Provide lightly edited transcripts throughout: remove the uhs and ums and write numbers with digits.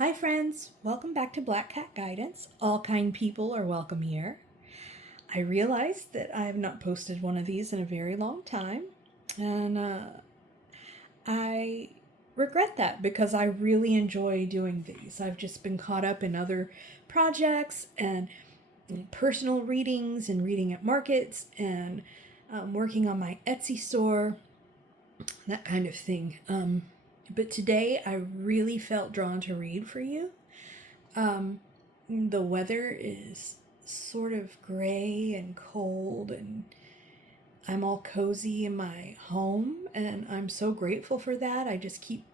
Hi friends, welcome back to Black Cat Guidance. All kind people are welcome here. I realize that I have not posted one of these in a very long time, and I regret that because I really enjoy doing these. I've just been caught up in other projects and personal readings and reading at markets and working on my Etsy store, that kind of thing. But today I really felt drawn to read for you. The weather is sort of gray and cold, and I'm all cozy in my home, and I'm so grateful for that. I just keep,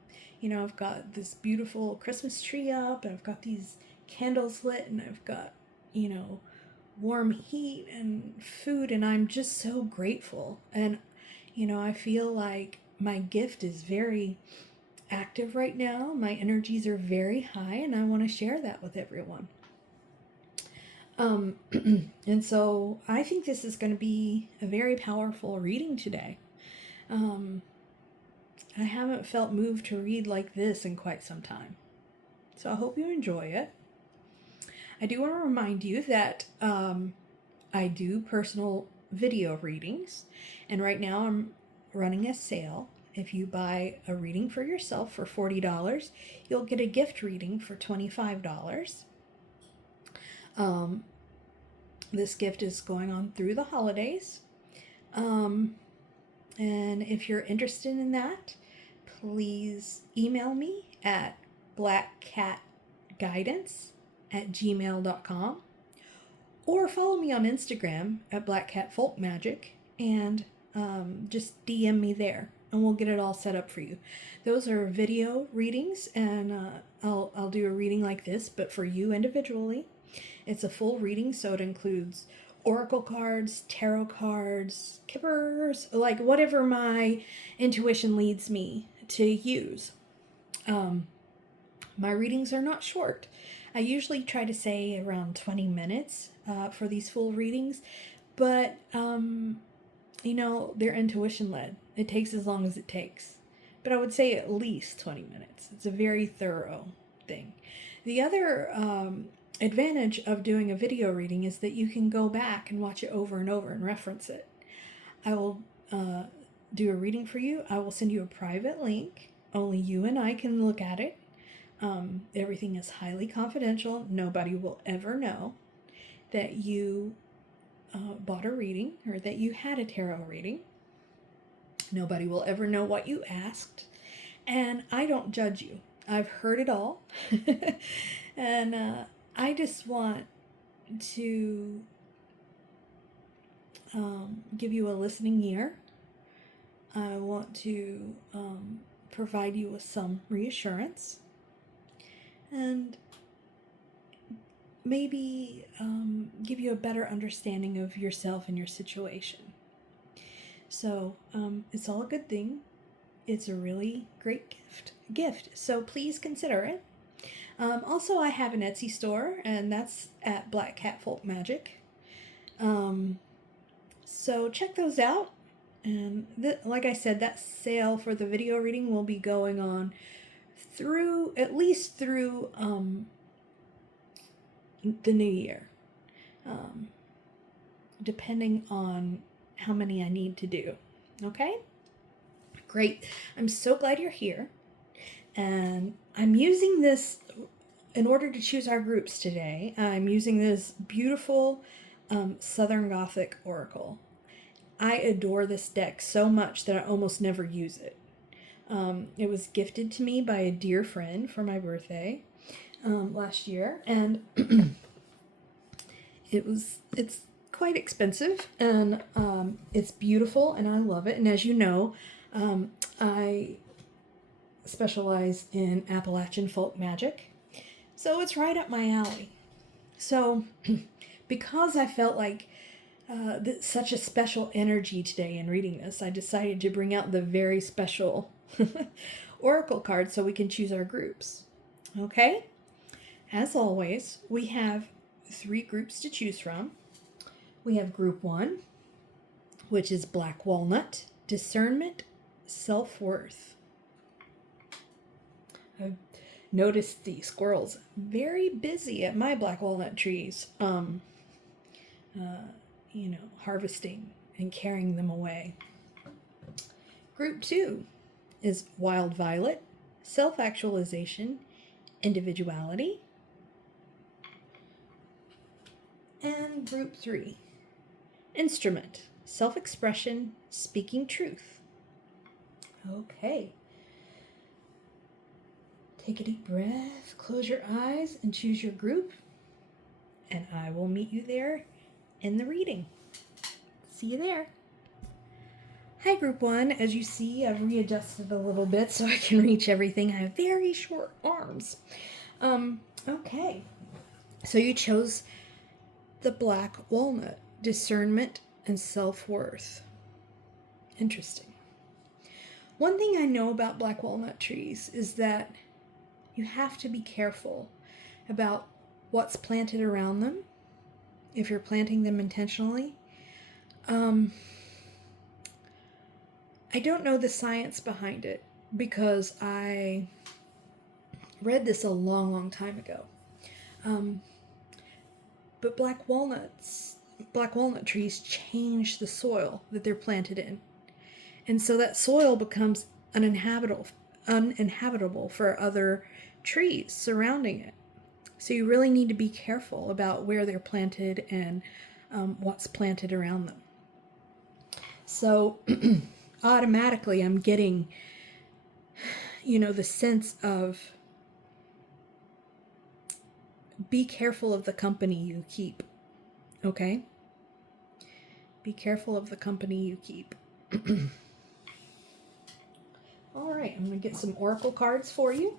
I've got this beautiful Christmas tree up, and I've got these candles lit, and I've got, warm heat and food, and I'm just so grateful. And, I feel like my gift is very active right now. My energies are very high, and I want to share that with everyone. And so I think this is going to be a very powerful reading today. I haven't felt moved to read like this in quite some time. So I hope you enjoy it. I do want to remind you that I do personal video readings, and right now I'm running a sale. If you buy a reading for yourself for $40, you'll get a gift reading for $25. This gift is going on through the holidays. And if you're interested in that, please email me at blackcatguidance@gmail.com or follow me on Instagram at blackcatfolkmagic and just DM me there, and we'll get it all set up for you. Those are video readings, and I'll do a reading like this, but for you individually. It's a full reading, so it includes oracle cards, tarot cards, kippers, like whatever my intuition leads me to use. My readings are not short. I usually try to say around 20 minutes for these full readings, but they're intuition led. It takes as long as it takes. But I would say at least 20 minutes. It's a very thorough thing. The other advantage of doing a video reading is that you can go back and watch it over and over and reference it. I will do a reading for you. I will send you a private link. Only you and I can look at it. Everything is highly confidential. Nobody will ever know that you bought a reading or that you had a tarot reading. Nobody will ever know what you asked. And I don't judge you. I've heard it all. And I just want to give you a listening ear. I want to provide you with some reassurance and maybe give you a better understanding of yourself and your situation. So it's all a good thing. It's a really great gift. So please consider it. Also, I have an Etsy store, and that's at Black Cat Folk Magic. So check those out. And like I said, that sale for the video reading will be going on through at least through the new year, depending on how many I need to do. Okay? Great. I'm so glad you're here. And I'm using this in order to choose our groups today. I'm using this beautiful Southern Gothic Oracle. I adore this deck so much that I almost never use it. It was gifted to me by a dear friend for my birthday last year, and it's quite expensive, and it's beautiful, and I love it. And as you know, I specialize in Appalachian folk magic, so it's right up my alley. So because I felt like such a special energy today in reading this, I decided to bring out the very special oracle cards so we can choose our groups. Okay? As always, we have 3 groups to choose from. We have group 1, which is Black Walnut, Discernment, Self-Worth. noticed the squirrels very busy at my black walnut trees, harvesting and carrying them away. Group 2 is wild violet, self-actualization, individuality. And group 3, instrument, self-expression, speaking truth. Okay. Take a deep breath, close your eyes, and choose your group. And I will meet you there in the reading. See you there. Hi, Group 1. As you see, I've readjusted a little bit so I can reach everything. I have very short arms. Okay. So you chose the black walnut, discernment and self-worth. Interesting. One thing I know about black walnut trees is that you have to be careful about what's planted around them if you're planting them intentionally. I don't know the science behind it because I read this a long, long time ago. But black walnut trees change the soil that they're planted in. And so that soil becomes uninhabitable for other trees surrounding it. So you really need to be careful about where they're planted and what's planted around them. So automatically I'm getting, the sense of be careful of the company you keep. Okay? Be careful of the company you keep. All right, I'm going to get some oracle cards for you,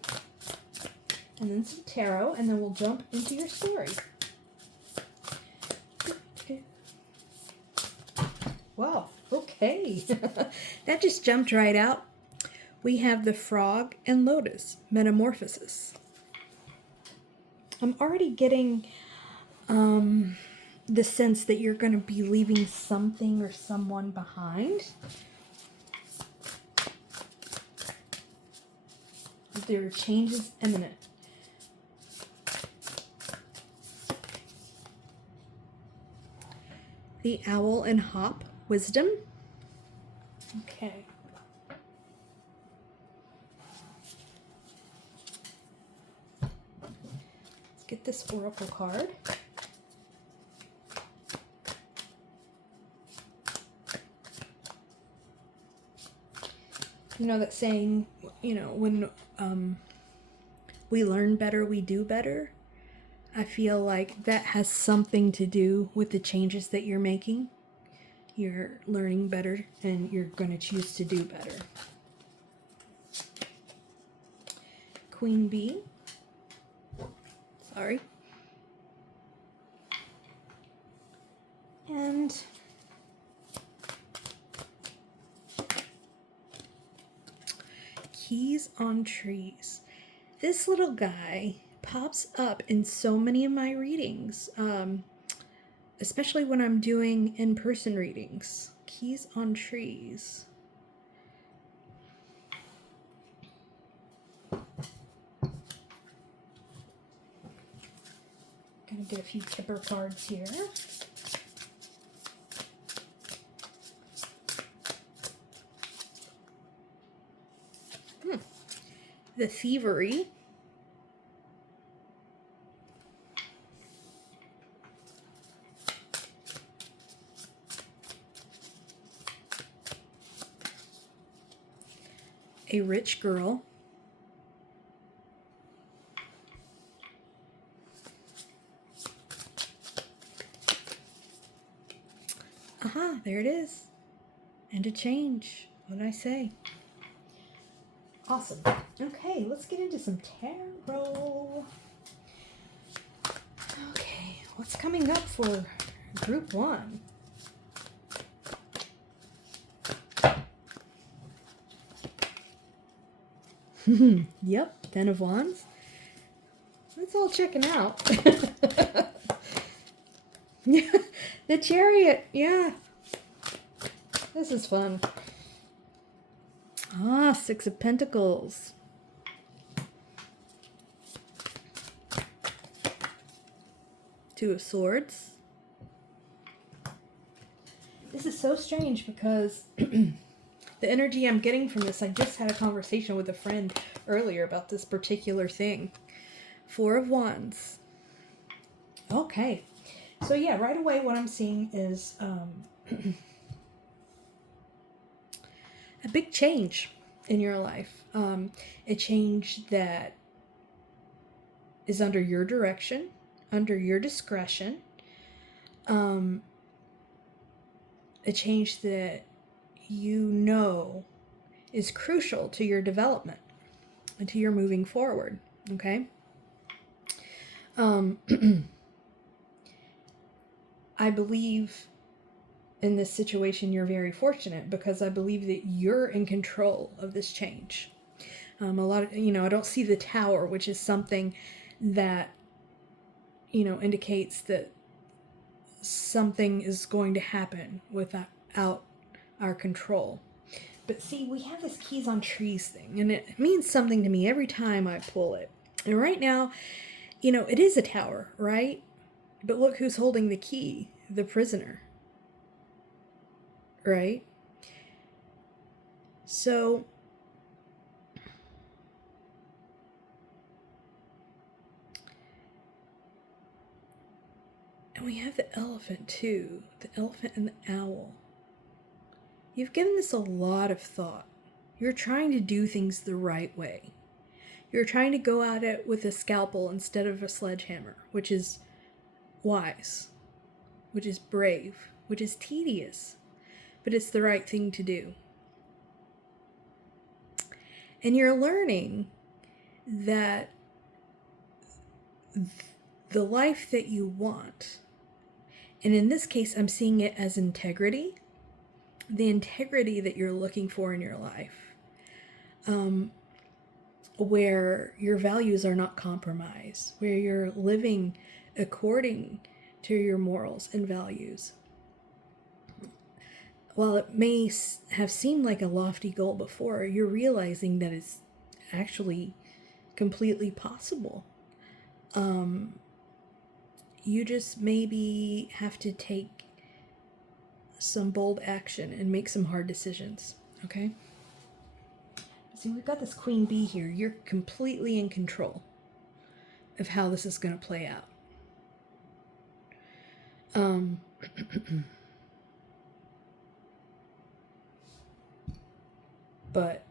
and then some tarot, and then we'll jump into your story. Wow, okay. That just jumped right out. We have the Frog and Lotus, Metamorphosis. I'm already getting the sense that you're going to be leaving something or someone behind. There are changes imminent. The Owl and Hop, Wisdom. Okay. Let's get this oracle card. You know that saying, when we learn better, we do better. I feel like that has something to do with the changes that you're making. You're learning better and you're going to choose to do better. Queen Bee. Sorry. And Keys on Trees. This little guy pops up in so many of my readings, especially when I'm doing in-person readings. Keys on Trees. Gonna get a few tipper cards here. The Thievery. A Rich Girl. Aha, there it is. And a change. What did I say? Awesome. Okay, let's get into some tarot. Okay, what's coming up for Group 1? Yep, Ten of Wands. It's all checking out. The Chariot, yeah. This is fun. Ah, Six of Pentacles. Two of Swords. This is so strange because the energy I'm getting from this, I just had a conversation with a friend earlier about this particular thing. Four of Wands. Okay. So yeah, right away what I'm seeing is a big change in your life. A change that is under your direction, under your discretion. A change that you know is crucial to your development and to your moving forward. Okay? I believe in this situation you're very fortunate because I believe that you're in control of this change. A lot of, I don't see the Tower, which is something that, indicates that something is going to happen without our control. But see, we have this keys on trees thing, and it means something to me every time I pull it. And right now, it is a tower, right? But look who's holding the key, the prisoner. Right? So, and we have the elephant too, the elephant and the owl. You've given this a lot of thought. You're trying to do things the right way. You're trying to go at it with a scalpel instead of a sledgehammer, which is wise, which is brave, which is tedious, but it's the right thing to do. And you're learning that the life that you want, and in this case, I'm seeing it as integrity, the integrity that you're looking for in your life, where your values are not compromised, where you're living according to your morals and values. While it may have seemed like a lofty goal before, you're realizing that it's actually completely possible. You just maybe have to take some bold action and make some hard decisions, okay? See, we've got this Queen Bee here. You're completely in control of how this is going to play out. But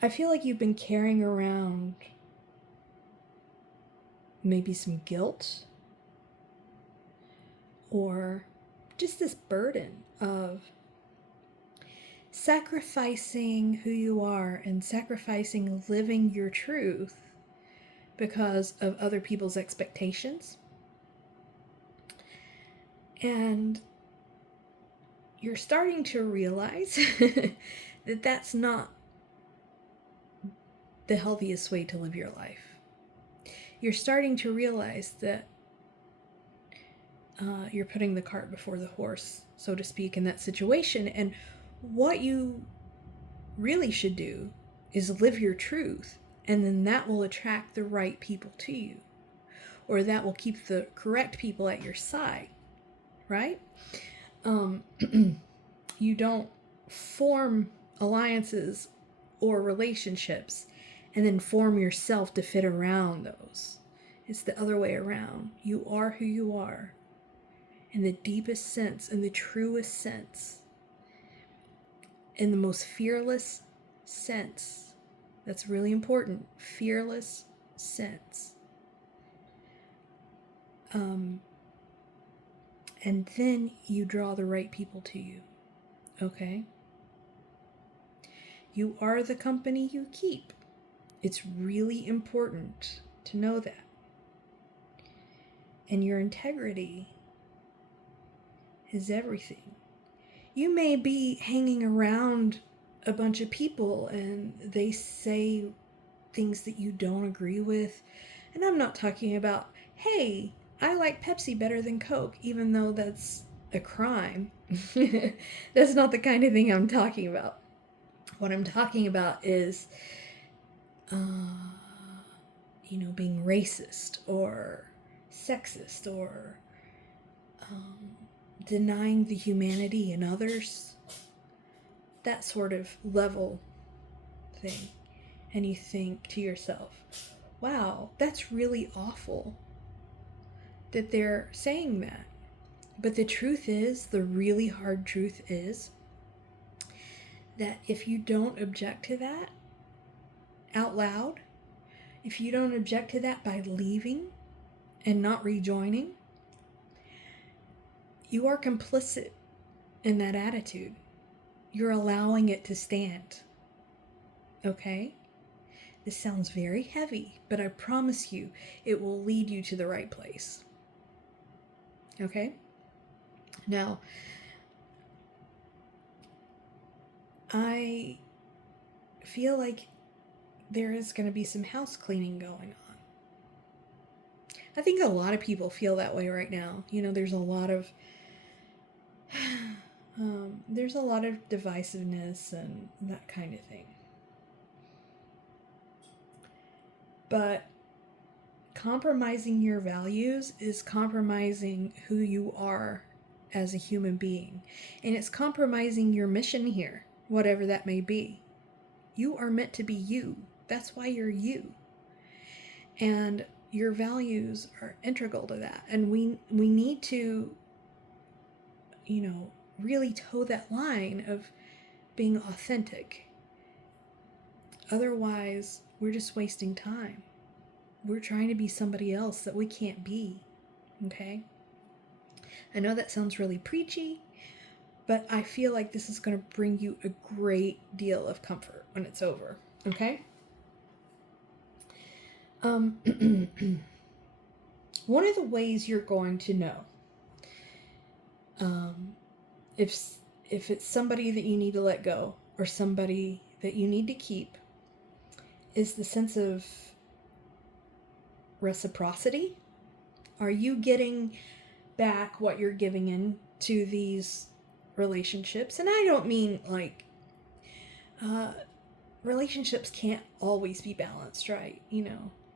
I feel like you've been carrying around maybe some guilt or just this burden of sacrificing who you are and sacrificing living your truth because of other people's expectations. And you're starting to realize that that's not the healthiest way to live your life. You're starting to realize that you're putting the cart before the horse, so to speak, in that situation. And what you really should do is live your truth, and then that will attract the right people to you, or that will keep the correct people at your side, right? You don't form alliances or relationships and then form yourself to fit around those. It's the other way around. You are who you are in the deepest sense, in the truest sense, in the most fearless sense. That's really important. Fearless sense. And then you draw the right people to you. Okay? You are the company you keep. It's really important to know that. And your integrity is everything. You may be hanging around a bunch of people and they say things that you don't agree with. And I'm not talking about, hey, I like Pepsi better than Coke, even though that's a crime. That's not the kind of thing I'm talking about. What I'm talking about is, being racist or sexist or denying the humanity in others, that sort of level thing. And you think to yourself, wow, that's really awful that they're saying that. But the truth is, the really hard truth is, that if you don't object to that out loud, if you don't object to that by leaving and not rejoining, you are complicit in that attitude. You're allowing it to stand. Okay? This sounds very heavy, but I promise you, it will lead you to the right place. Okay? Now, I feel like there is going to be some house cleaning going on. I think a lot of people feel that way right now. You know, there's a lot of divisiveness and that kind of thing. But compromising your values is compromising who you are as a human being. And it's compromising your mission here, whatever that may be. You are meant to be you. That's why you're you. And your values are integral to that. And we need to, really toe that line of being authentic. Otherwise, we're just wasting time. We're trying to be somebody else that we can't be. Okay? I know that sounds really preachy, but I feel like this is going to bring you a great deal of comfort when it's over. Okay? One of the ways you're going to know if it's somebody that you need to let go or somebody that you need to keep is the sense of reciprocity. Are you getting back what you're giving in to these relationships? And I don't mean like relationships can't always be balanced, right?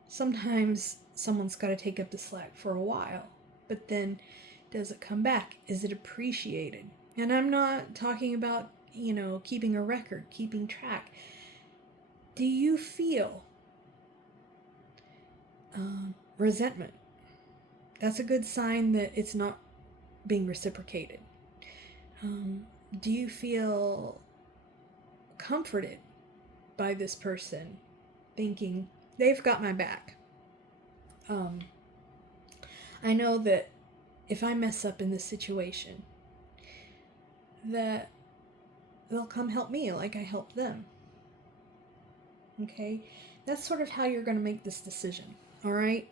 Sometimes someone's got to take up the slack for a while, but then does it come back? Is it appreciated? And I'm not talking about, keeping a record, keeping track. Do you feel resentment? That's a good sign that it's not being reciprocated. Do you feel comforted by this person, thinking they've got my back? I know that if I mess up in this situation, that they'll come help me like I helped them. Okay? That's sort of how you're going to make this decision. All right?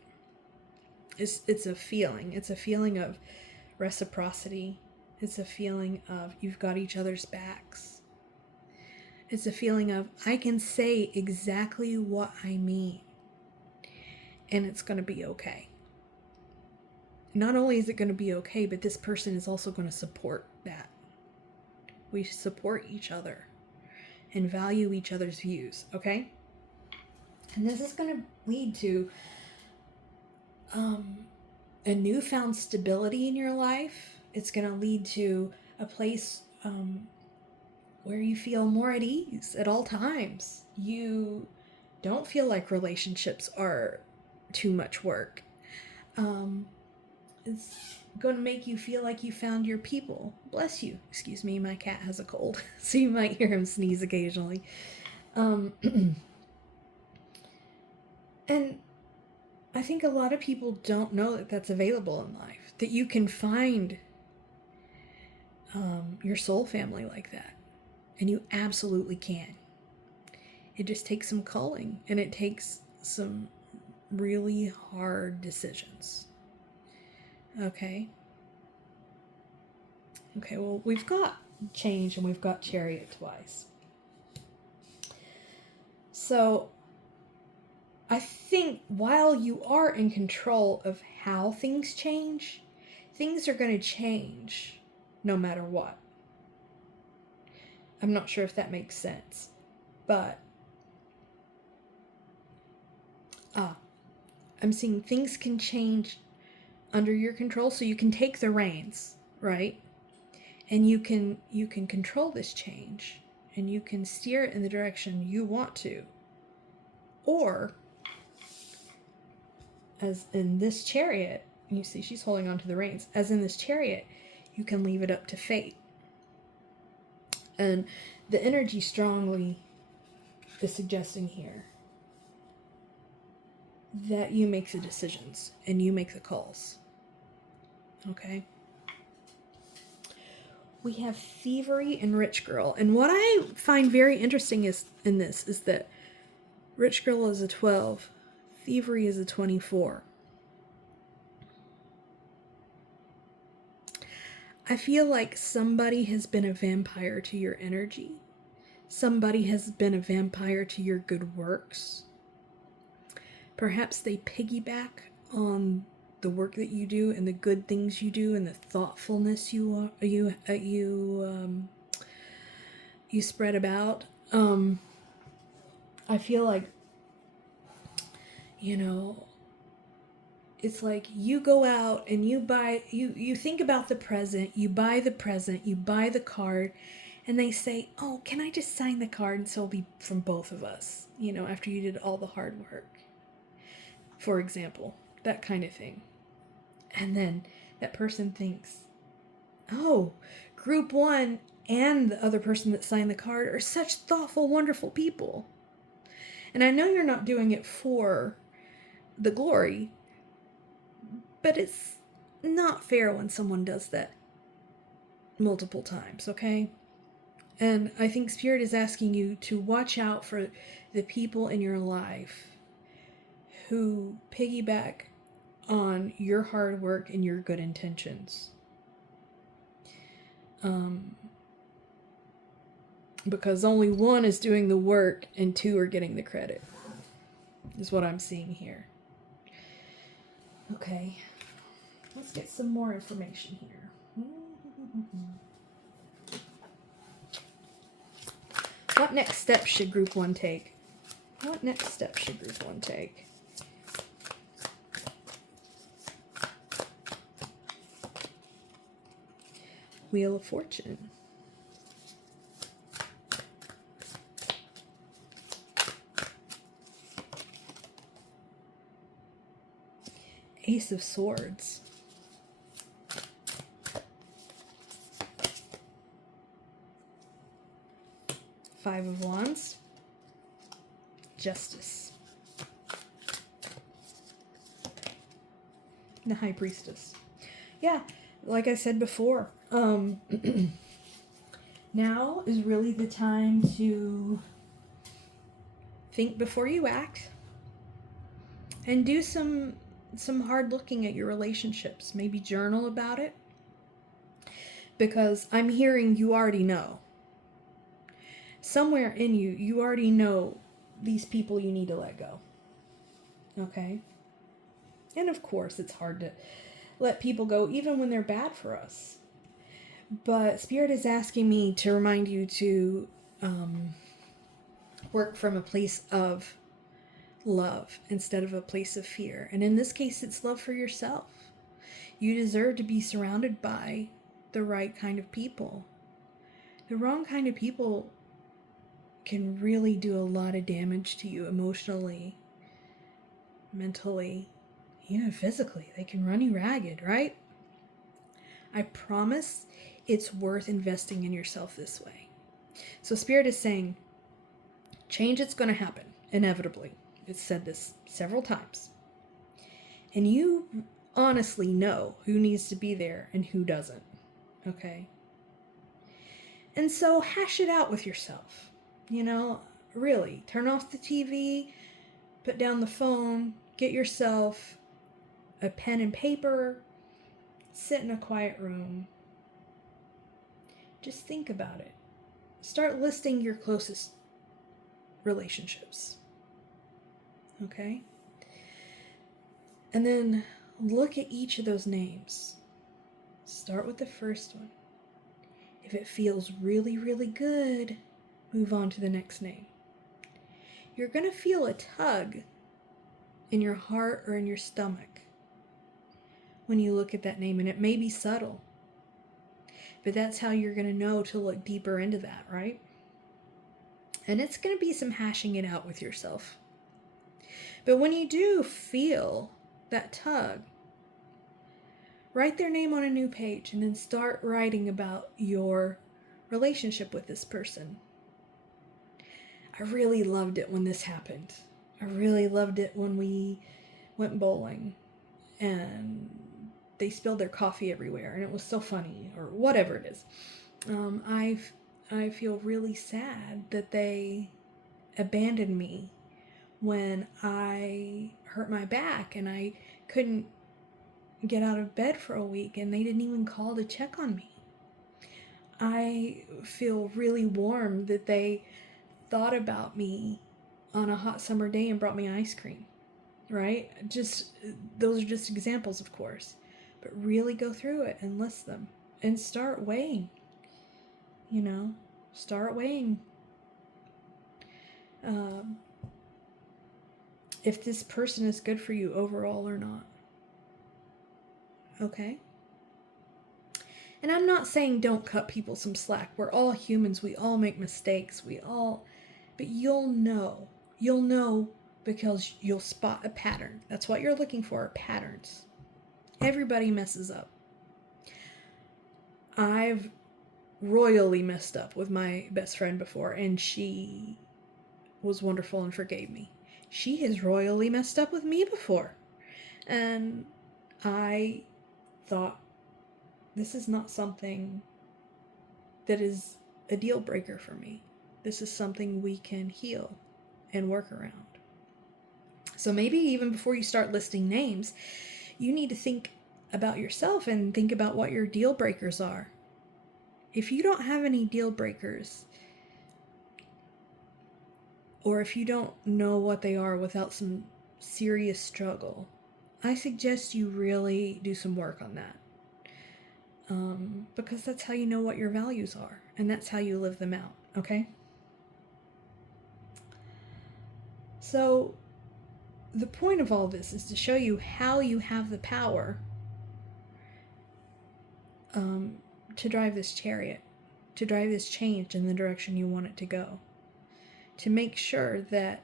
It's a feeling. It's a feeling of reciprocity. It's a feeling of you've got each other's backs. It's a feeling of I can say exactly what I mean, and it's going to be okay. Not only is it going to be okay, but this person is also going to support that. We support each other and value each other's views, okay? And this is going to lead to a newfound stability in your life. It's going to lead to a place where you feel more at ease at all times. You don't feel like relationships are too much work. It's going to make you feel like you found your people. Bless you. Excuse me, my cat has a cold, so you might hear him sneeze occasionally. And I think a lot of people don't know that that's available in life, that you can find your soul family like that. And you absolutely can. It just takes some culling, and it takes some really hard decisions. Okay, well, we've got change and we've got chariot twice. So I think while you are in control of how things change, things are going to change no matter what. I'm not sure if that makes sense, but I'm seeing things can change under your control, so you can take the reins, right? And you can control this change, and you can steer it in the direction you want to. Or, as in this Chariot, you see she's holding on to the reins, as in this Chariot, you can leave it up to fate. And the energy strongly is suggesting here that you make the decisions and you make the calls. Okay? We have Thievery and Rich Girl. And what I find very interesting is that Rich Girl is a 12, Thievery is a 24. I feel like somebody has been a vampire to your energy. Somebody has been a vampire to your good works. Perhaps they piggyback on the work that you do and the good things you do and the thoughtfulness you spread about. I feel like, it's like you go out and you think about the present, you buy the card, and they say, oh, can I just sign the card and so it'll be from both of us, after you did all the hard work, for example, that kind of thing. And then that person thinks, oh, group one and the other person that signed the card are such thoughtful, wonderful people. And I know you're not doing it for the glory, but it's not fair when someone does that multiple times, okay? And I think Spirit is asking you to watch out for the people in your life who piggyback on your hard work and your good intentions. Because only one is doing the work and two are getting the credit, is what I'm seeing here. Okay, let's get some more information here. What next steps should Group 1 take? What next steps should Group 1 take? Wheel of Fortune. Ace of Swords. Five of Wands. Justice. The High Priestess. Yeah, like I said before, now is really the time to think before you act and do some hard looking at your relationships. Maybe journal about it, because I'm hearing you already know. Somewhere in you already know these people you need to let go. Okay? And of course, it's hard to let people go even when they're bad for us. But Spirit is asking me to remind you to work from a place of love instead of a place of fear. And in this case, it's love for yourself. You deserve to be surrounded by the right kind of people. The wrong kind of people can really do a lot of damage to you emotionally, mentally, even physically. They can run you ragged, right? I promise it's worth investing in yourself this way. So Spirit is saying, change is going to happen, inevitably. It's said this several times. And you honestly know who needs to be there and who doesn't. Okay? And so hash it out with yourself. Really. Turn off the TV, put down the phone, get yourself a pen and paper, sit in a quiet room. Just think about it. Start listing your closest relationships. Okay? And then look at each of those names. Start with the first one. If it feels really, really good, move on to the next name. You're going to feel a tug in your heart or in your stomach when you look at that name, and it may be subtle, but that's how you're going to know to look deeper into that, right? And it's going to be some hashing it out with yourself. But when you do feel that tug, write their name on a new page and then start writing about your relationship with this person. I really loved it when this happened. I really loved it when we went bowling and they spilled their coffee everywhere and it was so funny, or whatever it is. I feel really sad that they abandoned me when I hurt my back and I couldn't get out of bed for a week and they didn't even call to check on me. I feel really warm that they thought about me on a hot summer day and brought me ice cream, right? Just, those are just examples, of course, but really go through it and list them and start weighing, start weighing if this person is good for you overall or not. Okay? And I'm not saying don't cut people some slack. We're all humans. We all make mistakes. But you'll know. You'll know because you'll spot a pattern. That's what you're looking for, patterns. Everybody messes up. I've royally messed up with my best friend before, and she was wonderful and forgave me. She has royally messed up with me before. And I thought, this is not something that is a deal breaker for me. This is something we can heal and work around. So maybe even before you start listing names, you need to think about yourself and think about what your deal breakers are. If you don't have any deal breakers, or if you don't know what they are without some serious struggle, I suggest you really do some work on that. Because that's how you know what your values are, and that's how you live them out, okay? So, the point of all this is to show you how you have the power to drive this chariot, to drive this change in the direction you want it to go, to make sure that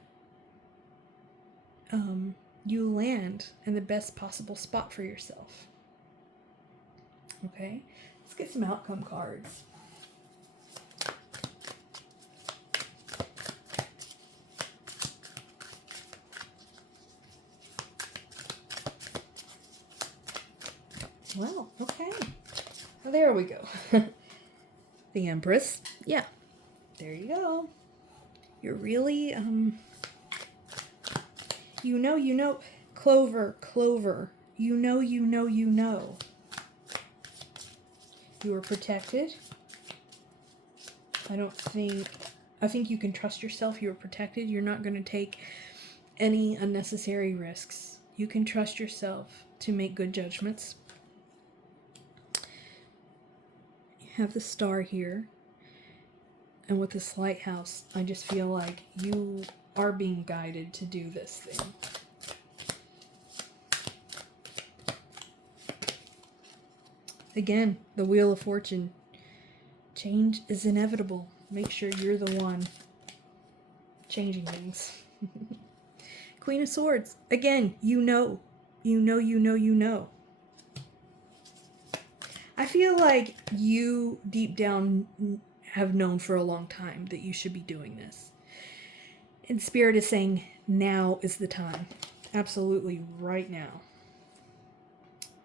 you land in the best possible spot for yourself. Okay, let's get some outcome cards. Well, okay. Well, there we go. The Empress. Yeah, there you go. You're really, Clover. You know. You are protected. I think you can trust yourself. You are protected. You're not going to take any unnecessary risks. You can trust yourself to make good judgments. You have the star here. And with this lighthouse, I just feel like you are being guided to do this thing. Again, the Wheel of Fortune. Change is inevitable. Make sure you're the one changing things. Queen of Swords. Again, you know. I feel like you deep down have known for a long time that you should be doing this. And Spirit is saying, now is the time. Absolutely, right now.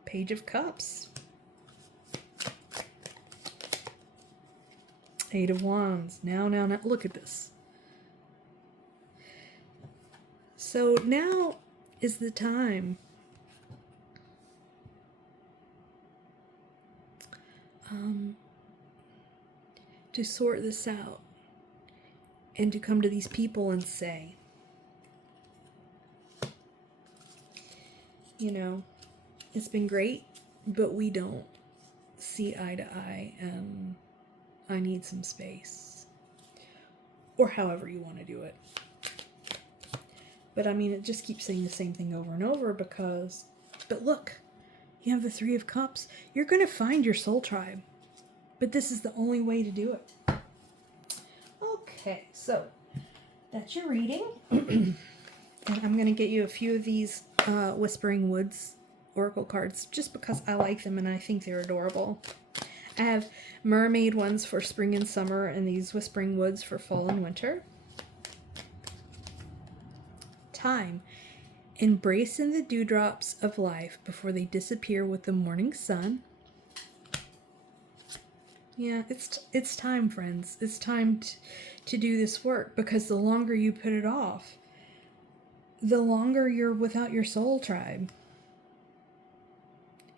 Page of Cups. Eight of Wands. Now. Look at this. So now is the time to sort this out and to come to these people and say, it's been great, but we don't see eye to eye, and I need some space. Or however you want to do it. But it just keeps saying the same thing over and over but look, You have the Three of Cups. You're going to find your soul tribe. But this is the only way to do it. Okay, so that's your reading. And I'm going to get you a few of these Whispering Woods Oracle cards just because I like them and I think they're adorable. I have mermaid ones for spring and summer and these Whispering Woods for fall and winter. Time. Embrace in the dewdrops of life before they disappear with the morning sun. Yeah, it's time, friends. It's time to do this work, because the longer you put it off, the longer you're without your soul tribe.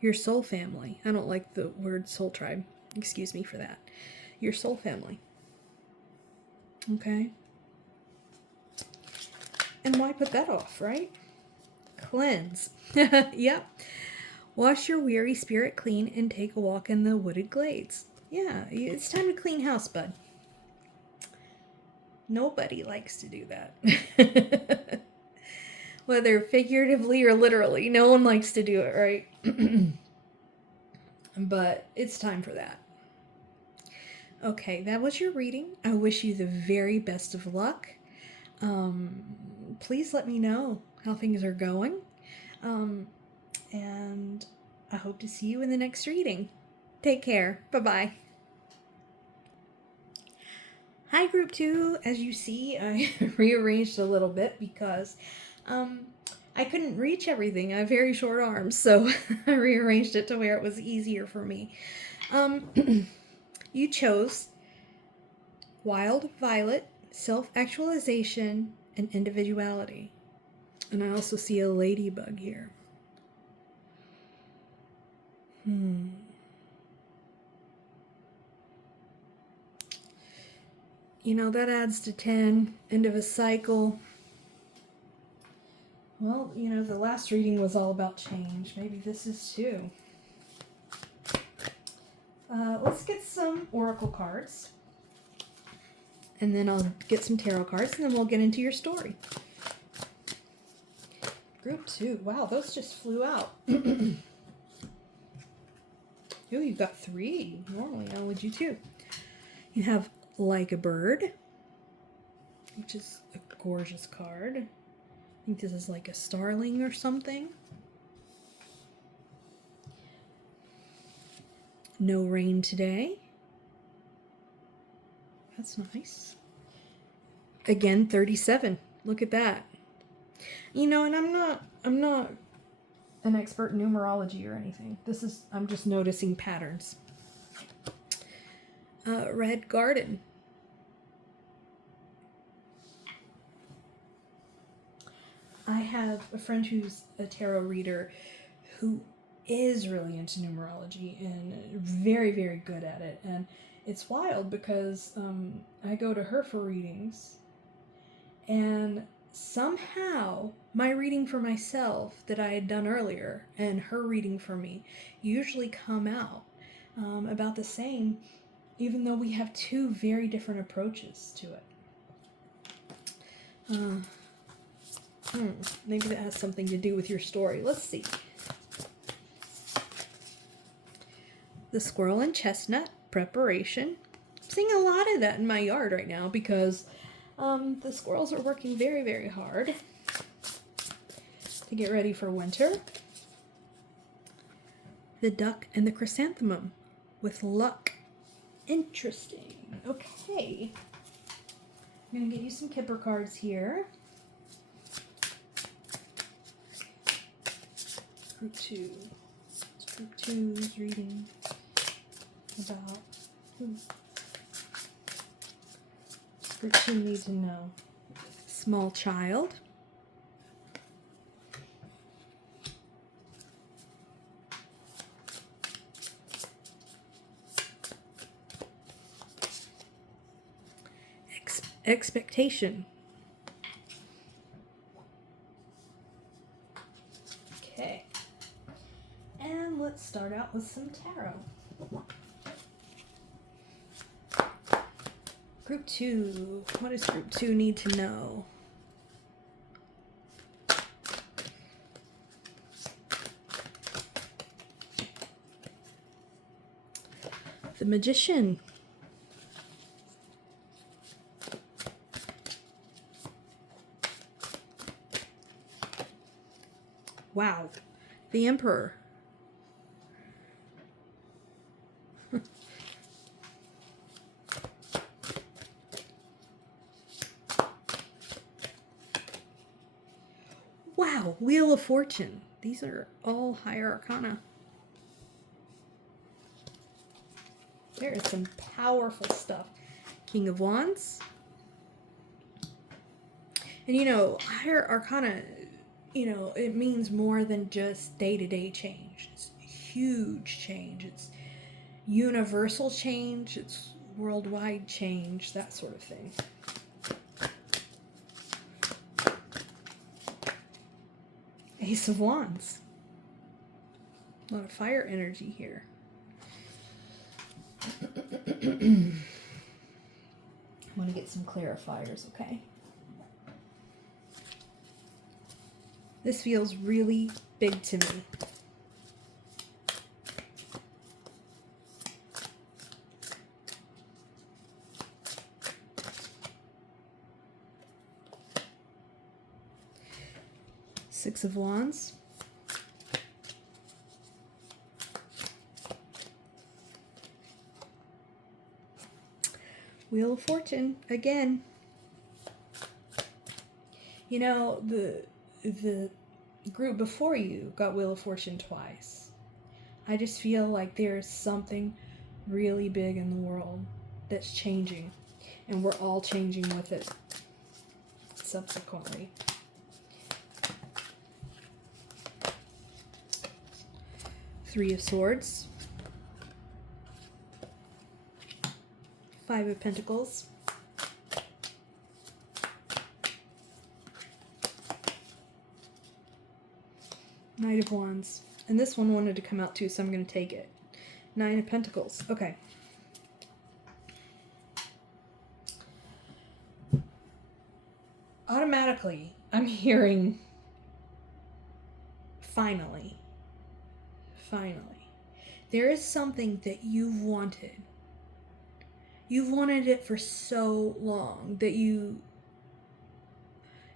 Your soul family. I don't like the word soul tribe. Excuse me for that. Your soul family. Okay? And why put that off, right? Cleanse. Yep. Wash your weary spirit clean and take a walk in the wooded glades. Yeah, it's time to clean house, bud. Nobody likes to do that. Whether figuratively or literally, no one likes to do it, right? But it's time for that. Okay, that was your reading. I wish you the very best of luck. Please let me know how things are going. And I hope to see you in the next reading. Take care. Bye-bye. Hi, Group 2. As you see, I rearranged a little bit because I couldn't reach everything. I have very short arms, so I rearranged it to where it was easier for me. You chose Wild Violet, Self-Actualization, and Individuality. And I also see a ladybug here. You know, that adds to 10. End of a cycle. Well, you know, the last reading was all about change. Maybe this is too. Let's get some oracle cards. And then I'll get some tarot cards, and then we'll get into your story. Group 2. Wow, those just flew out. Ooh, you've got 3. Normally I would do 2. You have Like a Bird, which is a gorgeous card. I think this is like a starling or something. No Rain Today. That's nice. Again, 37. Look at that. You know, and I'm not an expert in numerology or anything. I'm just noticing patterns. Red Garden. I have a friend who's a tarot reader who is really into numerology and very, very good at it. And it's wild because I go to her for readings, and somehow my reading for myself that I had done earlier and her reading for me usually come out about the same, even though we have 2 very different approaches to it. Maybe that has something to do with your story. Let's see. The Squirrel and Chestnut, Preparation. I'm seeing a lot of that in my yard right now because the squirrels are working very, very hard to get ready for winter. The Duck and the Chrysanthemum, with luck. Interesting. Okay. I'm going to get you some Kipper cards here. Group 2. Group 2 is reading about Group 2 need to know. Small child. Expectation. Okay. And let's start out with some tarot. Group 2. What does Group 2 need to know? The Magician. Wow. The Emperor. Wow. Wheel of Fortune. These are all higher arcana. There is some powerful stuff. King of Wands. And you know, higher arcana, you know, it means more than just day-to-day change. It's huge change. It's universal change. It's worldwide change, that sort of thing. Ace of Wands. A lot of fire energy here. I want to get some clarifiers, okay? This feels really big to me. Six of Wands. Wheel of Fortune again. You know, the group before you got Wheel of Fortune twice. I just feel like there's something really big in the world that's changing, and we're all changing with it subsequently. Three of Swords. Five of Pentacles. Knight of Wands. And this one wanted to come out too, so I'm going to take it. Nine of Pentacles. Okay. Automatically, I'm hearing finally. Finally. There is something that you've wanted. You've wanted it for so long that you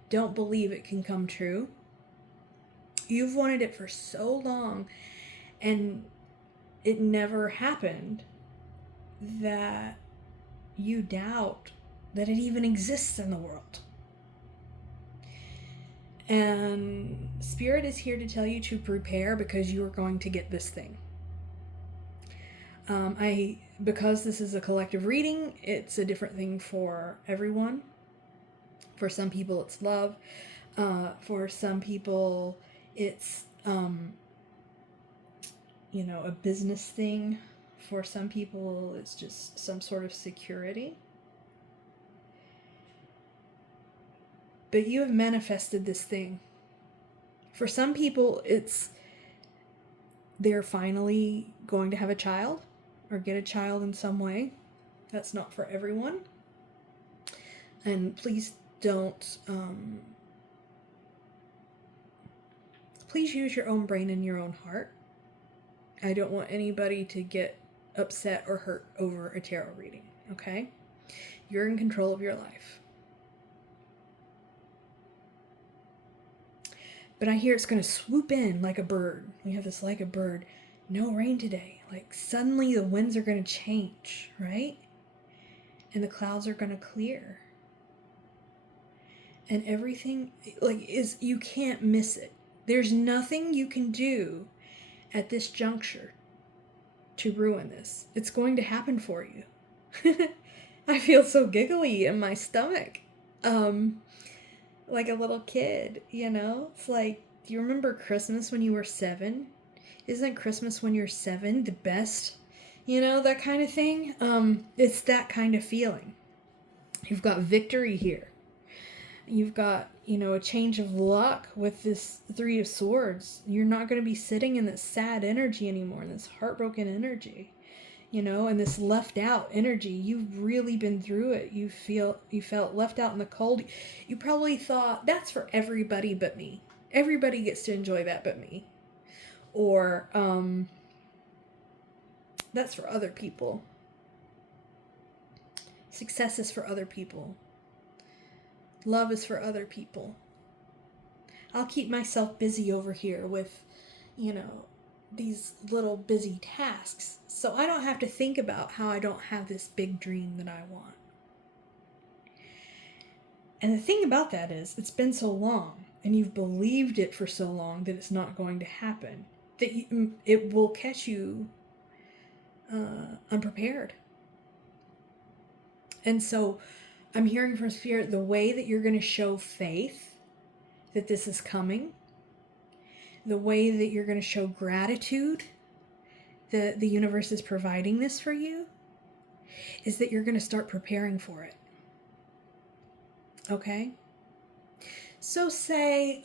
don't believe it can come true. You've wanted it for so long and it never happened that you doubt that it even exists in the world. And Spirit is here to tell you to prepare because you are going to get this thing. Because this is a collective reading, it's a different thing for everyone. For some people, it's love. For some people, it's, you know, a business thing. For some people, it's just some sort of security. But you have manifested this thing. For some people, it's they're finally going to have a child or get a child in some way. That's not for everyone. And please don't, please use your own brain and your own heart. I don't want anybody to get upset or hurt over a tarot reading, okay? You're in control of your life. But I hear it's going to swoop in like a bird. We have this like a bird. No rain today. Like suddenly the winds are going to change, right? And the clouds are going to clear. And everything, like, is, you can't miss it. There's nothing you can do at this juncture to ruin this. It's going to happen for you. I feel so giggly in my stomach. Like a little kid, you know? It's like, do you remember Christmas when you were 7? Isn't Christmas when you're 7 the best? You know, that kind of thing? It's that kind of feeling. You've got victory here. You've got, you know, a change of luck with this Three of Swords. You're not going to be sitting in this sad energy anymore, this heartbroken energy, you know, and this left out energy. You've really been through it. You felt left out in the cold. You probably thought, that's for everybody but me. Everybody gets to enjoy that but me. Or, that's for other people. Success is for other people. Love is for other people. I'll keep myself busy over here with, these little busy tasks, so I don't have to think about how I don't have this big dream that I want. And the thing about that is, it's been so long, and you've believed it for so long that it's not going to happen, that it will catch you unprepared. And so I'm hearing from Spirit, the way that you're going to show faith that this is coming, the way that you're going to show gratitude that the universe is providing this for you, is that you're going to start preparing for it. Okay? So say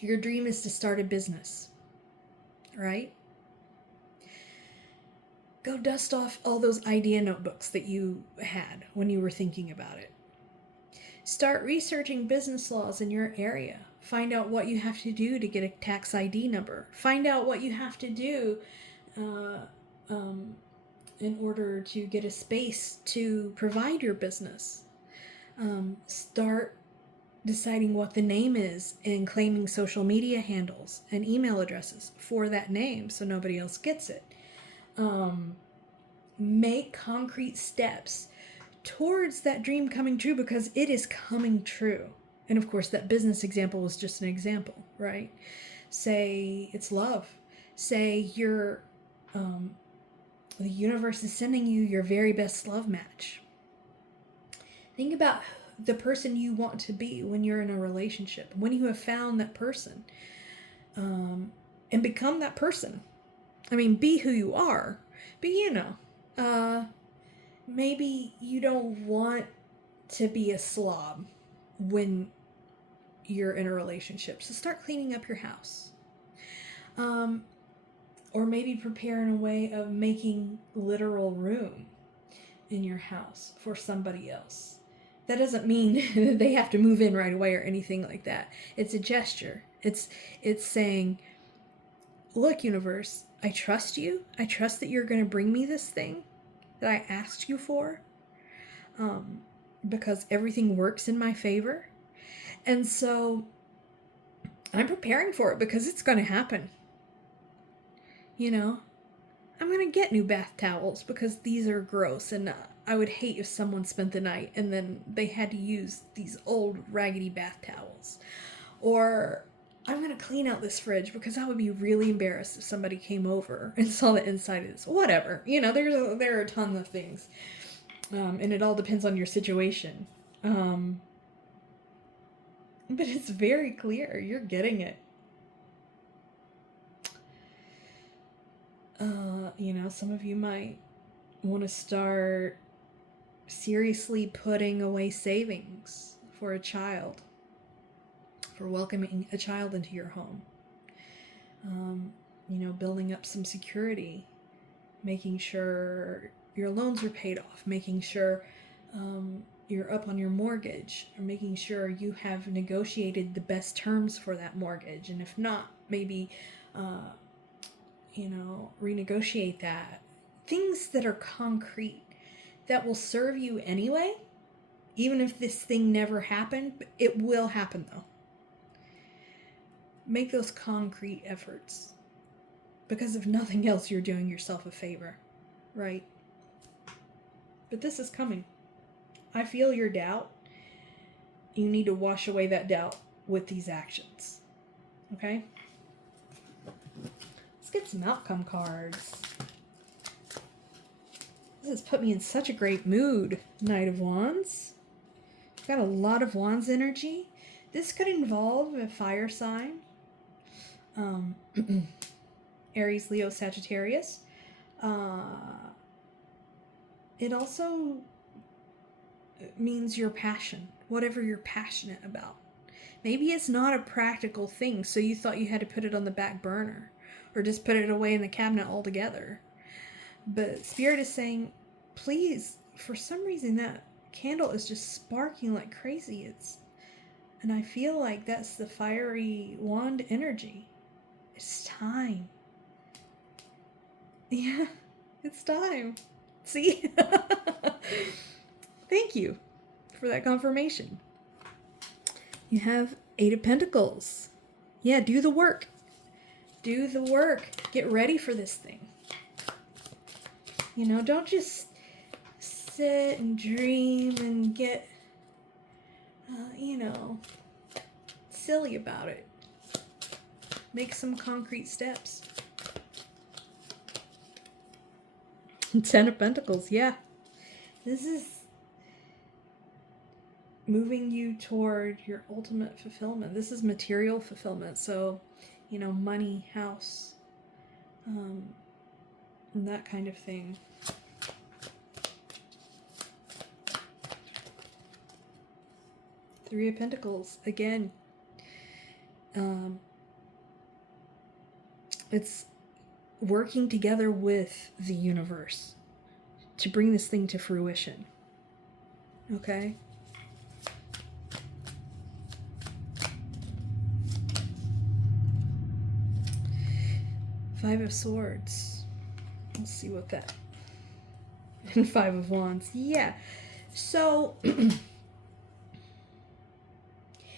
your dream is to start a business, right? Go dust off all those idea notebooks that you had when you were thinking about it. Start researching business laws in your area. Find out what you have to do to get a tax ID number. Find out what you have to do in order to get a space to provide your business. Start deciding what the name is and claiming social media handles and email addresses for that name so nobody else gets it. Make concrete steps towards that dream coming true, because it is coming true. And of course, that business example was just an example, right? Say it's love. Say you're, the universe is sending you your very best love match. Think about the person you want to be when you're in a relationship, when you have found that person, and become that person. I mean, be who you are, but maybe you don't want to be a slob when you're in a relationship. So start cleaning up your house. Or maybe prepare in a way of making literal room in your house for somebody else. That doesn't mean they have to move in right away or anything like that. It's a gesture. It's saying, look, universe, I trust you. I trust that you're going to bring me this thing that I asked you for, because everything works in my favor. And so I'm preparing for it because it's going to happen. I'm going to get new bath towels because these are gross, and I would hate if someone spent the night and then they had to use these old raggedy bath towels. Or I'm going to clean out this fridge because I would be really embarrassed if somebody came over and saw the inside of this. Whatever. There are a ton of things. And it all depends on your situation. But it's very clear. You're getting it. Some of you might want to start seriously putting away savings for a child, for welcoming a child into your home. Building up some security, making sure your loans are paid off, making sure you're up on your mortgage, or making sure you have negotiated the best terms for that mortgage. And if not, maybe renegotiate that. Things that are concrete, that will serve you anyway, even if this thing never happened. It will happen though. Make those concrete efforts, because if nothing else, you're doing yourself a favor, right? But this is coming. I feel your doubt. You need to wash away that doubt with these actions. Okay? Let's get some outcome cards. This has put me in such a great mood, Knight of Wands. I've got a lot of Wands energy. This could involve a fire sign. Aries, Leo, Sagittarius. It also means your passion, whatever you're passionate about. Maybe it's not a practical thing, so you thought you had to put it on the back burner or just put it away in the cabinet altogether. But Spirit is saying, please, for some reason that candle is just sparking like crazy. And I feel like that's the fiery wand energy. It's time. Yeah, it's time. See? Thank you for that confirmation. You have Eight of Pentacles. Yeah, do the work. Do the work. Get ready for this thing. You know, don't just sit and dream and get, you know, silly about it. Make some concrete steps. Ten of Pentacles, yeah. This is moving you toward your ultimate fulfillment. This is material fulfillment. So, you know, money, house, and that kind of thing. Three of Pentacles, again. It's working together with the universe to bring this thing to fruition. Okay? Five of Swords. Let's see what that... And Five of Wands. Yeah. So,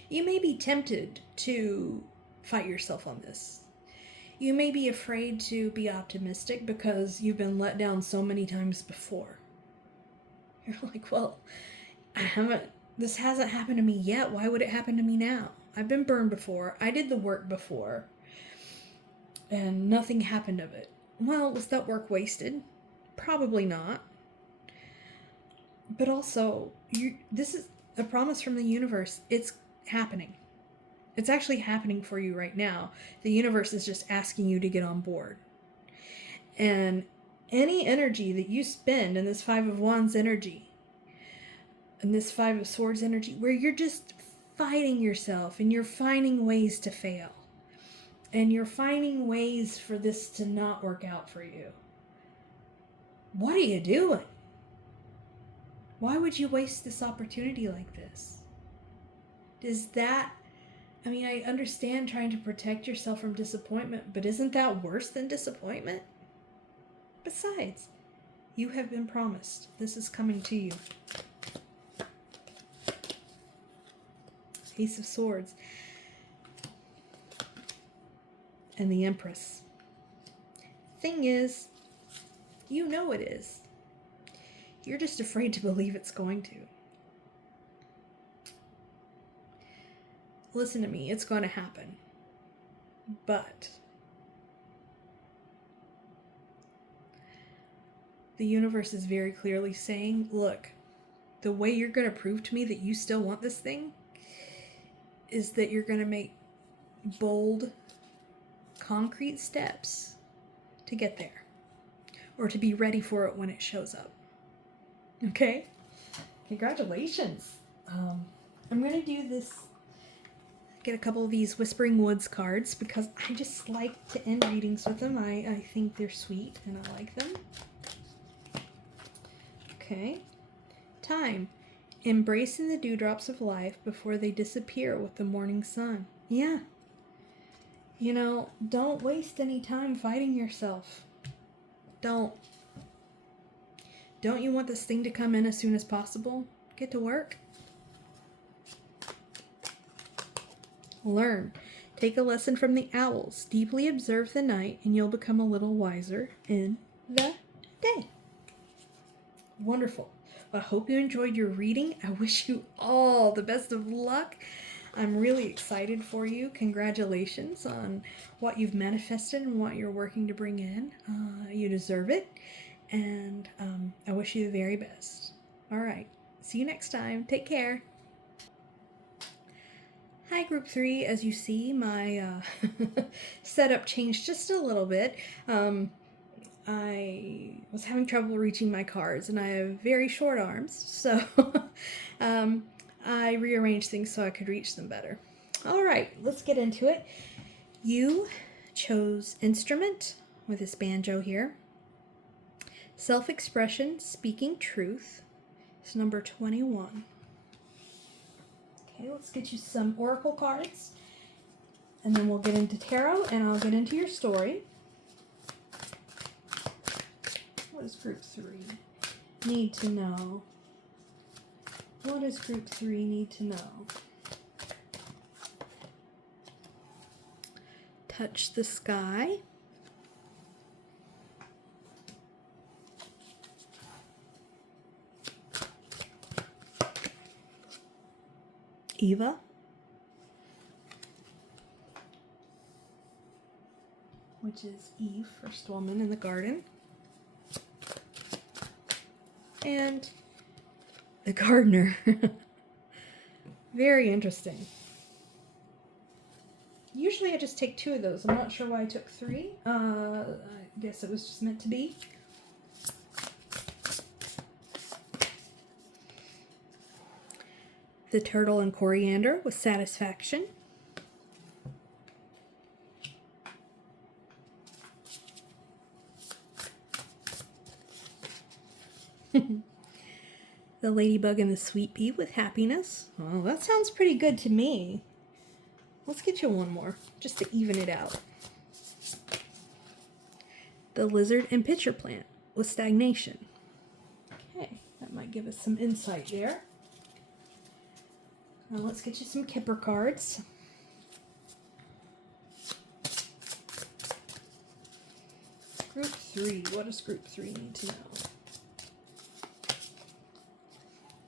you may be tempted to fight yourself on this. You may be afraid to be optimistic because you've been let down so many times before. You're like, well, this hasn't happened to me yet. Why would it happen to me now? I've been burned before. I did the work before. And nothing happened of it. Well, was that work wasted? Probably not. But also, this is a promise from the universe. It's happening. It's actually happening for you right now. The universe is just asking you to get on board. And any energy that you spend in this Five of Wands energy, and this Five of Swords energy, where you're just fighting yourself and you're finding ways to fail, and you're finding ways for this to not work out for you. What are you doing? Why would you waste this opportunity like this? I mean, I understand trying to protect yourself from disappointment, but isn't that worse than disappointment? Besides, you have been promised. This is coming to you. Ace of Swords. And the Empress. Thing is, you know it is. You're just afraid to believe it's going to. Listen to me, it's going to happen. But the universe is very clearly saying, look, the way you're going to prove to me that you still want this thing is that you're going to make bold, concrete steps to get there, or to be ready for it when it shows up. Okay? Congratulations. I'm going to do this, get a couple of these Whispering Woods cards because I just like to end readings with them. I think they're sweet and I like them. Okay. Time. Embracing the dewdrops of life before they disappear with the morning sun. Yeah. You know, don't waste any time fighting yourself. Don't you want this thing to come in as soon as possible? Get to work. Learn. Take a lesson from the owls. Deeply observe the night and you'll become a little wiser in the day. Wonderful. Well, I hope you enjoyed your reading. I wish you all the best of luck. I'm really excited for you. Congratulations on what you've manifested and what you're working to bring in. You deserve it. And I wish you the very best. All right. See you next time. Take care. Hi, Group 3. As you see, my setup changed just a little bit. I was having trouble reaching my cards, and I have very short arms, so I rearranged things so I could reach them better. All right, let's get into it. You chose instrument with this banjo here. Self-expression, speaking truth. It's number 21. Okay, let's get you some oracle cards, and then we'll get into tarot, and I'll get into your story. What is Group 3? need to know? What does group 3 need to know? Touch the sky. Eva. Which is Eve, first woman in the garden. And the gardener. Very interesting. Usually I just take 2 of those. I'm not sure why I took 3. I guess it was just meant to be. The turtle and coriander with satisfaction. The ladybug and the sweet pea with happiness. Oh, that sounds pretty good to me. Let's get you one more, just to even it out. The lizard and pitcher plant with stagnation. Okay, that might give us some insight there. Now let's get you some Kipper cards. Group 3. What does group 3 need to know?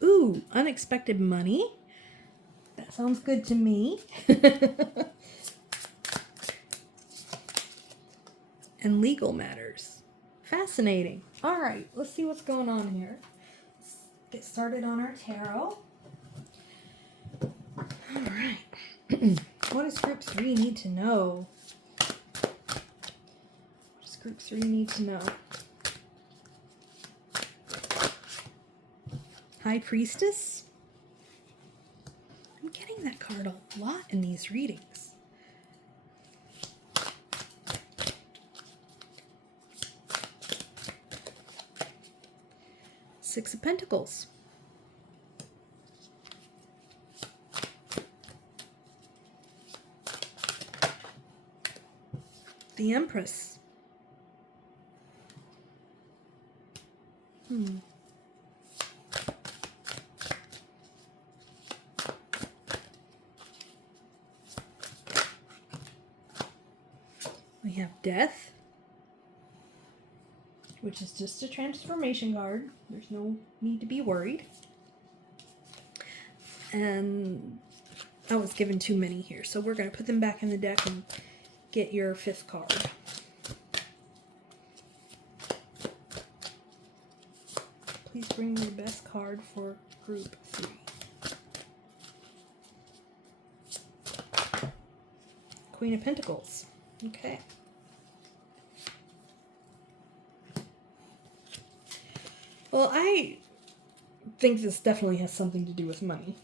Ooh, unexpected money. That sounds good to me. And legal matters. Fascinating. All right, let's see what's going on here. Let's get started on our tarot. All right. What does group 3 need to know? What does group 3 need to know? High Priestess. I'm getting that card a lot in these readings. Six of Pentacles. The Empress. We have Death, which is just a transformation card. There's no need to be worried. And I was given too many here, so we're going to put them back in the deck and get your 5th card. Please bring me the best card for group 3. Queen of Pentacles. Okay. Well, I think this definitely has something to do with money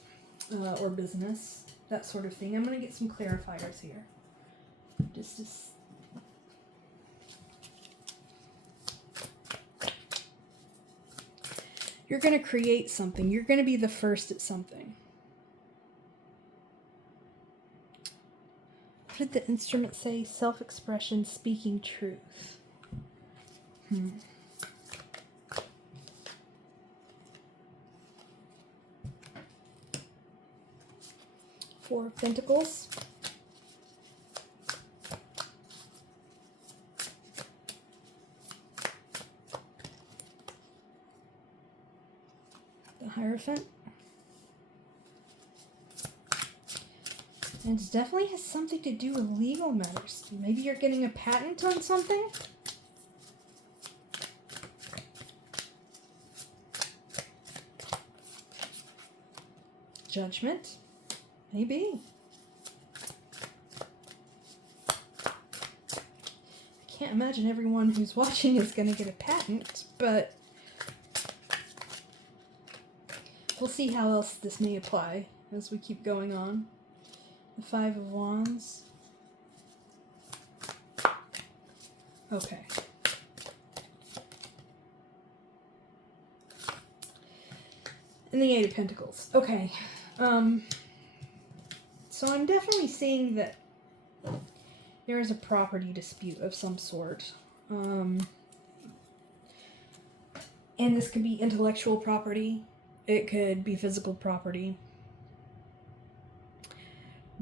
or business, that sort of thing. I'm going to get some clarifiers here. You're going to create something. You're going to be the first at something. What did the instrument say? Self-expression, speaking truth. Four of Pentacles. The Hierophant. And it definitely has something to do with legal matters. Maybe you're getting a patent on something? Judgment? Maybe. I can't imagine everyone who's watching is going to get a patent, but we'll see how else this may apply as we keep going on. The Five of Wands. Okay. And the Eight of Pentacles. Okay. So I'm definitely seeing that there is a property dispute of some sort. And this could be intellectual property. It could be physical property.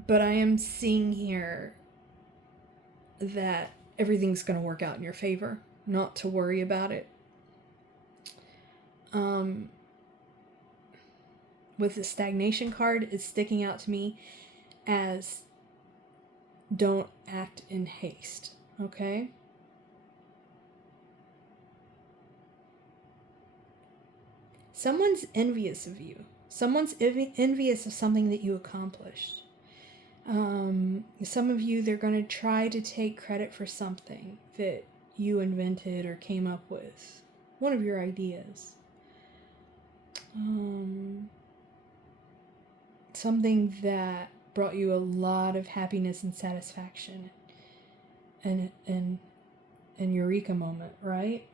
But I am seeing here that everything's going to work out in your favor. Not to worry about it. With the stagnation card, it's sticking out to me as don't act in haste. Okay? Someone's envious of you. Someone's envious of something that you accomplished. Some of you, they're going to try to take credit for something that you invented or came up with. One of your ideas. Something that brought you a lot of happiness and satisfaction and eureka moment, right?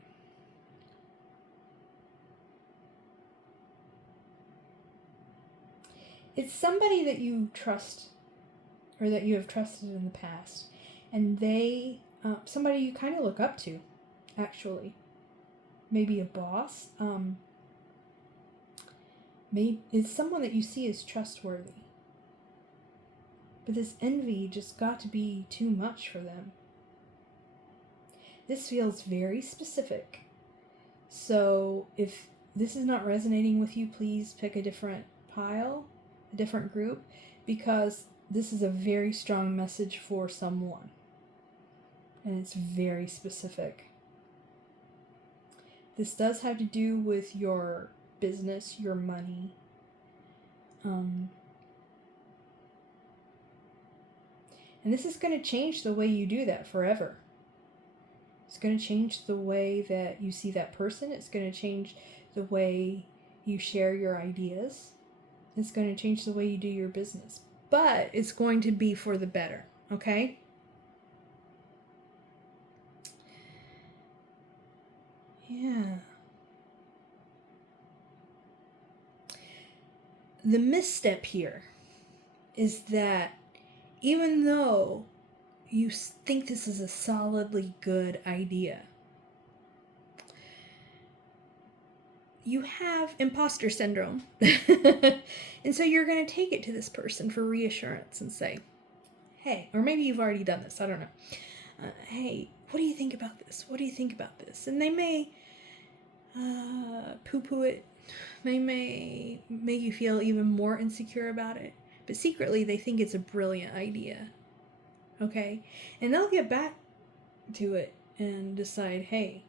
It's somebody that you trust or that you have trusted in the past, and they, somebody you kind of look up to, actually. Maybe a boss. Maybe it's someone that you see as trustworthy. But this envy just got to be too much for them. This feels very specific. So if this is not resonating with you, please pick a different pile, a different group, because this is a very strong message for someone. And it's very specific. This does have to do with your business, your money. And this is going to change the way you do that forever. It's going to change the way that you see that person. It's going to change the way you share your ideas. It's going to change the way you do your business. But it's going to be for the better, okay? Yeah. The misstep here is that even though you think this is a solidly good idea, you have imposter syndrome. And so you're going to take it to this person for reassurance and say, hey, or maybe you've already done this, I don't know. Hey, what do you think about this? What do you think about this? And they may poo-poo it. They may make you feel even more insecure about it. But secretly, they think it's a brilliant idea. Okay? And they'll get back to it and decide, hey,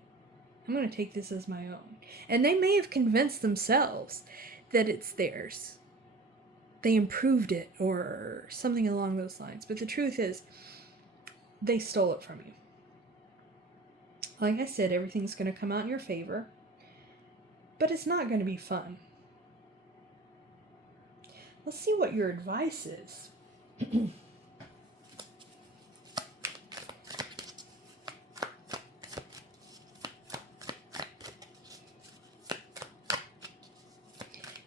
I'm going to take this as my own. And they may have convinced themselves that it's theirs. They improved it or something along those lines. But the truth is, they stole it from you. Like I said, everything's going to come out in your favor. But it's not going to be fun. Let's see what your advice is.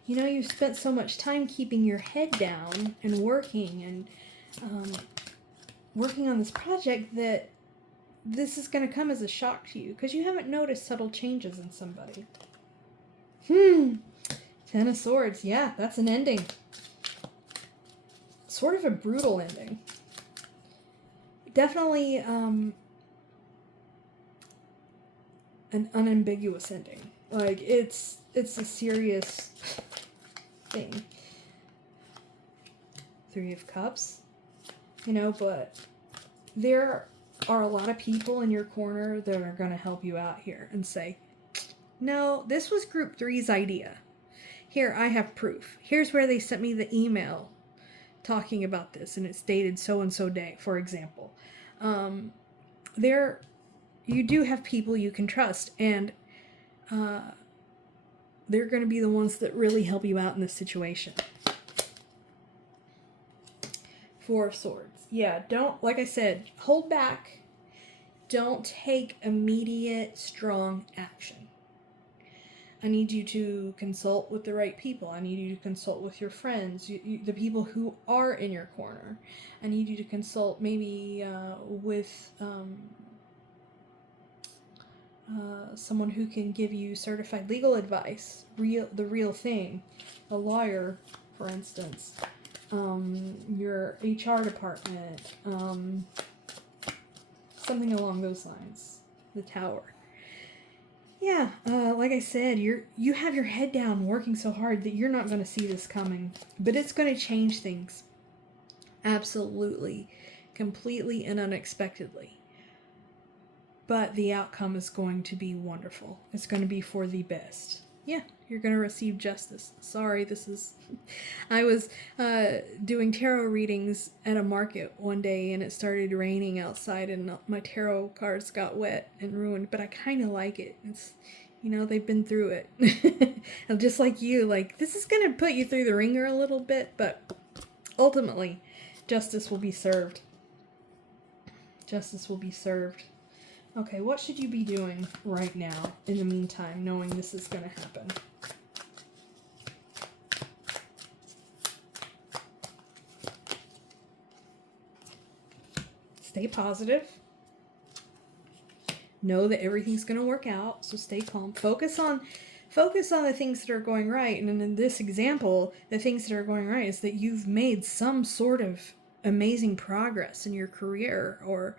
You know, you've spent so much time keeping your head down and working on this project that this is going to come as a shock to you because you haven't noticed subtle changes in somebody. 10 of Swords. Yeah, that's an ending. Sort of a brutal ending. Definitely an unambiguous ending. Like, it's a serious thing. 3 of Cups. You know, but there are a lot of people in your corner that are going to help you out here and say, no, this was Group 3's idea. Here, I have proof. Here's where they sent me the email talking about this, and it's dated so-and-so day, for example. You do have people you can trust, and they're going to be the ones that really help you out in this situation. 4 of Swords. Yeah, don't, like I said, hold back. Don't take immediate, strong action. I need you to consult with the right people. I need you to consult with your friends, the people who are in your corner. I need you to consult maybe with someone who can give you certified legal advice, the real thing, a lawyer, for instance, your HR department, something along those lines, the Tower. Yeah, like I said, you have your head down working so hard that you're not going to see this coming, but it's going to change things. Absolutely, completely and unexpectedly. But the outcome is going to be wonderful. It's going to be for the best. Yeah, you're going to receive justice. Sorry, I was doing tarot readings at a market one day and it started raining outside and my tarot cards got wet and ruined, but I kind of like it. It's, they've been through it. And just like you, this is going to put you through the ringer a little bit, but ultimately, justice will be served. Justice will be served. Okay, what should you be doing right now in the meantime, knowing this is going to happen? Stay positive. Know that everything's going to work out, so stay calm. Focus on the things that are going right. And in this example, the things that are going right is that you've made some sort of amazing progress in your career, or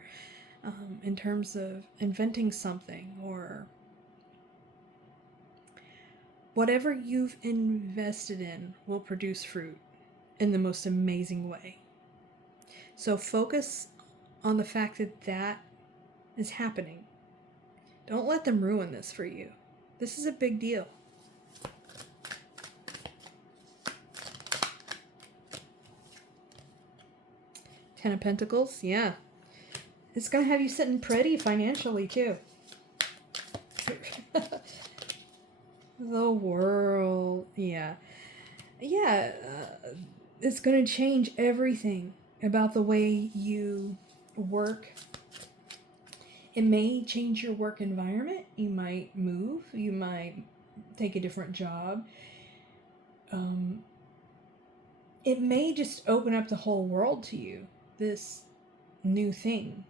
in terms of inventing something, or whatever you've invested in will produce fruit in the most amazing way. So focus on the fact that that is happening. Don't let them ruin this for you. This is a big deal. Ten of Pentacles, yeah. It's going to have you sitting pretty financially, too. The World, yeah. Yeah, it's going to change everything about the way you work. It may change your work environment. You might move. You might take a different job. It may just open up the whole world to you. This new thing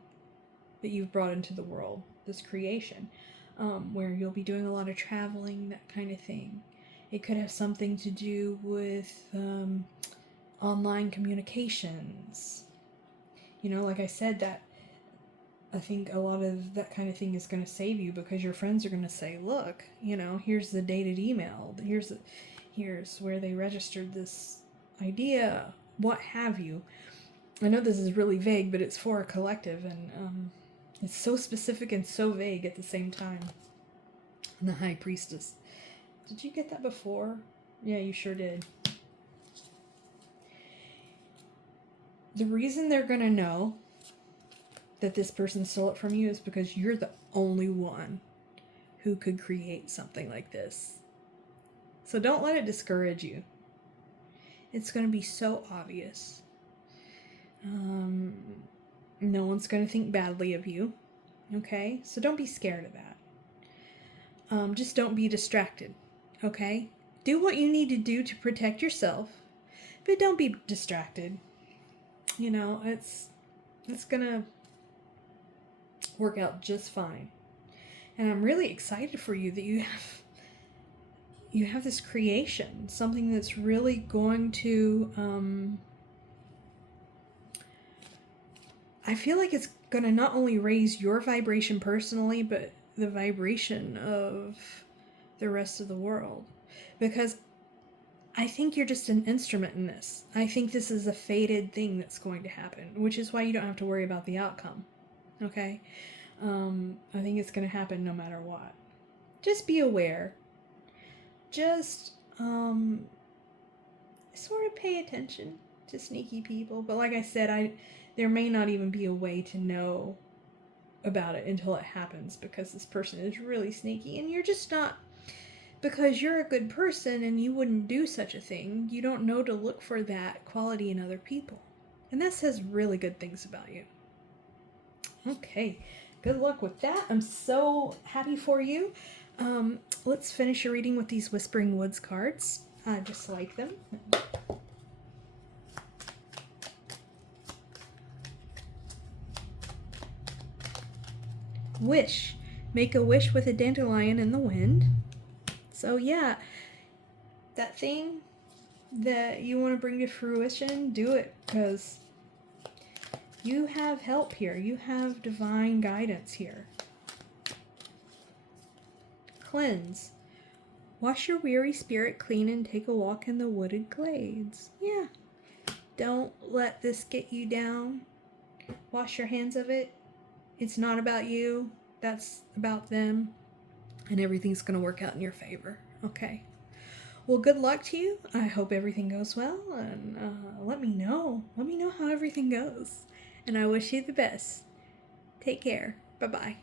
that you've brought into the world, this creation, where you'll be doing a lot of traveling, that kind of thing. It could have something to do with online communications. Like I said, that I think a lot of that kind of thing is going to save you, because your friends are going to say, look, here's the dated email, here's where they registered this idea, what have you. I know this is really vague, but it's for a collective, and it's so specific and so vague at the same time. And the High Priestess. Did you get that before? Yeah, you sure did. The reason they're going to know that this person stole it from you is because you're the only one who could create something like this. So don't let it discourage you. It's going to be so obvious. No one's going to think badly of you. Okay? So don't be scared of that. Just don't be distracted. Okay? Do what you need to do to protect yourself, but don't be distracted. It's going to work out just fine. And I'm really excited for you that you have this creation, something that's really going to I feel like it's going to not only raise your vibration personally, but the vibration of the rest of the world. Because I think you're just an instrument in this. I think this is a fated thing that's going to happen, which is why you don't have to worry about the outcome. Okay? I think it's going to happen no matter what. Just be aware. Just sort of pay attention to sneaky people. But like I said, there may not even be a way to know about it until it happens, because this person is really sneaky, and you're just not, because you're a good person and you wouldn't do such a thing. You don't know to look for that quality in other people. And that says really good things about you. Okay, good luck with that. I'm so happy for you. Let's finish your reading with these Whispering Woods cards. I just like them. Wish make a wish with a dandelion in the wind. So yeah, that thing that you want to bring to fruition, do it, because you have help here. You have divine guidance here. Cleanse. Wash your weary spirit clean and take a walk in the wooded glades. Yeah. Don't let this get you down. Wash your hands of it. It's not about you. That's about them. And everything's going to work out in your favor. Okay. Well, good luck to you. I hope everything goes well. And let me know. Let me know how everything goes. And I wish you the best. Take care. Bye-bye.